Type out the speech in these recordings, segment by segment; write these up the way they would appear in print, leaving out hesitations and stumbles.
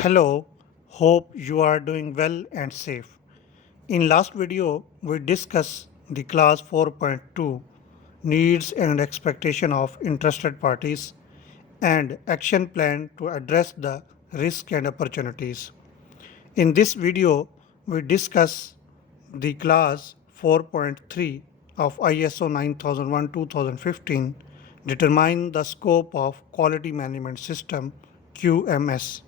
Hello, hope you are doing well and safe. In last video, we discussed the class 4.2 needs and expectation of interested parties and action plan to address the risk and opportunities. In this video, we discuss the class 4.3 of ISO 9001-2015 determine the scope of quality management system QMS.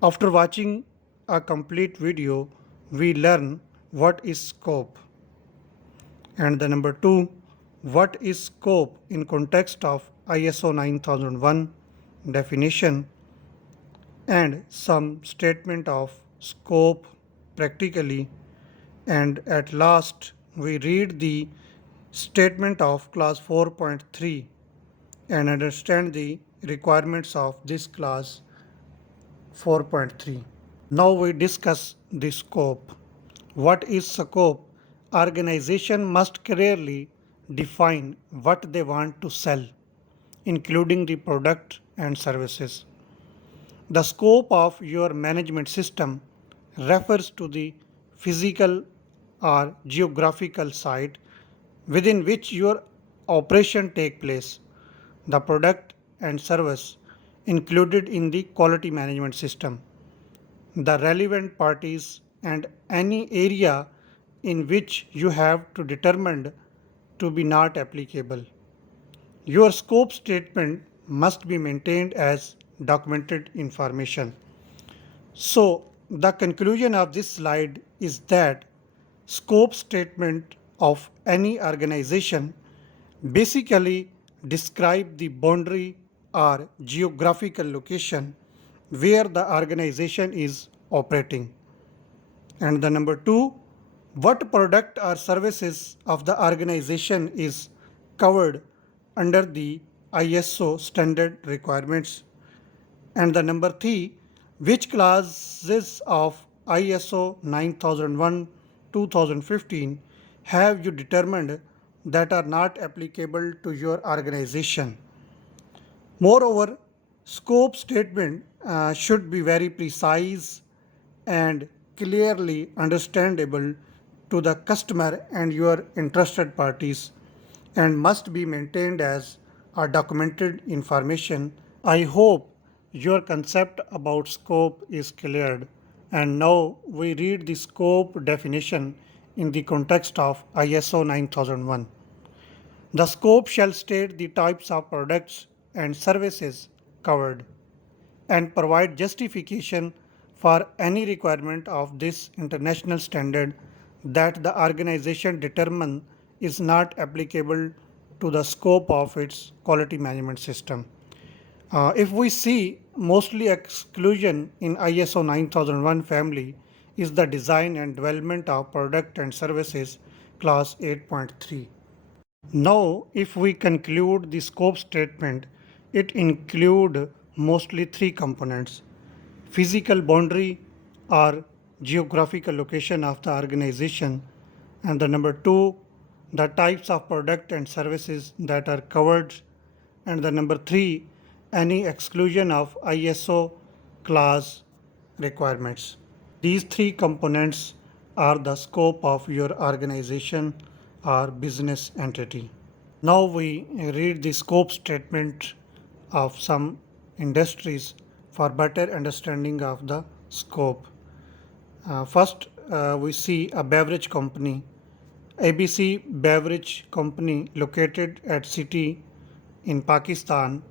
After watching a complete video, we learn what is scope. And the number two, what is scope in context of ISO 9001 definition and some statement of scope practically. And at last, we read the statement of class 4.3 and understand the requirements of this class 4.3. Now we discuss the scope. What is scope? Organization must clearly define what they want to sell, including the product and services. The scope of your management system refers to the physical or geographical site within which your operation take place, the product and service included in the quality management system, the relevant parties and any area in which you have to determine to be not applicable. Your scope statement must be maintained as documented information. So, the conclusion of this slide is that scope statement of any organization basically describe the boundary or geographical location where the organization is operating. And the number two, what product or services of the organization is covered under the ISO standard requirements. And the number three, which clauses of ISO 9001 2015 have you determined that are not applicable to your organization? Moreover, scope statement should be very precise and clearly understandable to the customer and your interested parties and must be maintained as a documented information. I hope your concept about scope is cleared, and now we read the scope definition in the context of ISO 9001. The scope shall state the types of products and services covered and provide justification for any requirement of this international standard that the organization determine is not applicable to the scope of its quality management system. If we see mostly exclusion in ISO 9001 family is the design and development of product and services class 8.3. Now, if we conclude the scope statement, it include mostly three components: physical boundary or geographical location of the organization, and the number two, the types of product and services that are covered, and the number three, any exclusion of ISO class requirements. These three components are the scope of your organization or business entity. Now we read the scope statement of some industries for better understanding of the scope. First, we see a beverage company, ABC Beverage Company, located at city in Pakistan,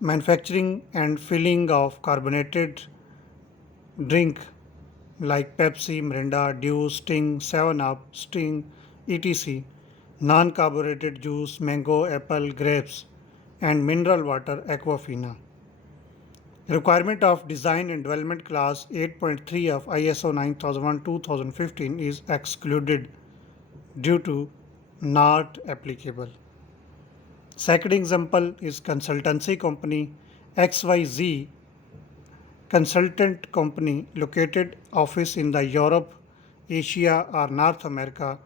manufacturing and filling of carbonated drink like Pepsi, Mirinda, Dew, Sting, 7-Up, Sting, etc., non-carbonated juice, mango, apple, grapes, and mineral water, Aquafina. Requirement of Design and Development Class 8.3 of ISO 9001-2015 is excluded due to not applicable. Second example is consultancy company XYZ consultant company located office in the Europe, Asia or North America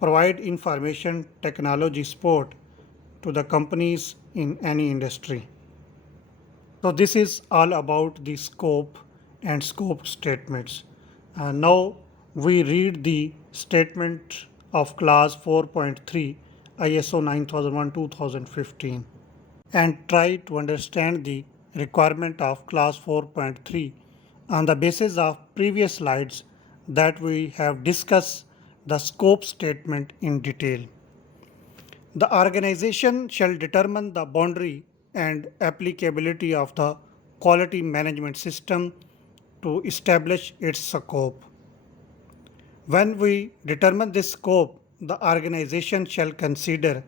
provide information technology support to the companies in any industry. So this is all about the scope and scope statements. Now we read the statement of class 4.3 ISO 9001-2015 and try to understand the requirement of class 4.3 on the basis of previous slides that we have discussed the scope statement in detail. The organization shall determine the boundary and applicability of the quality management system to establish its scope. When we determine this scope, the organization shall consider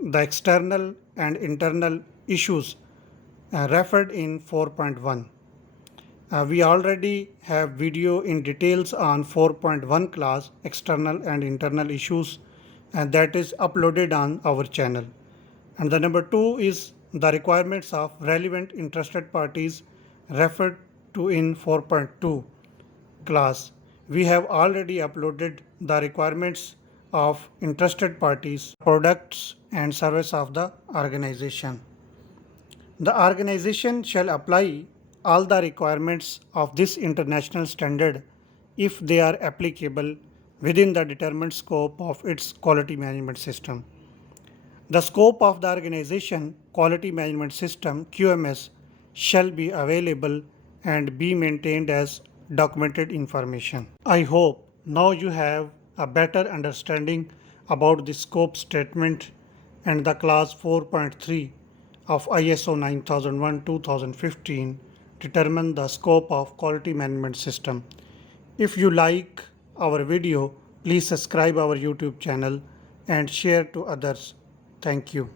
the external and internal issues referred in 4.1. We already have video in details on 4.1 class external and internal issues, and that is uploaded on our channel. And the number 2 is the requirements of relevant interested parties referred to in 4.2 class. We have already uploaded the requirements of interested parties, products and service of the organization. The organization shall apply all the requirements of this international standard if they are applicable within the determined scope of its quality management system. The scope of the organization quality management system QMS shall be available and be maintained as documented information. I hope now you have a better understanding about the scope statement and the class 4.3 of ISO 9001-2015 determine the scope of quality management system. If you like our video, please subscribe our YouTube channel and share to others. Thank you.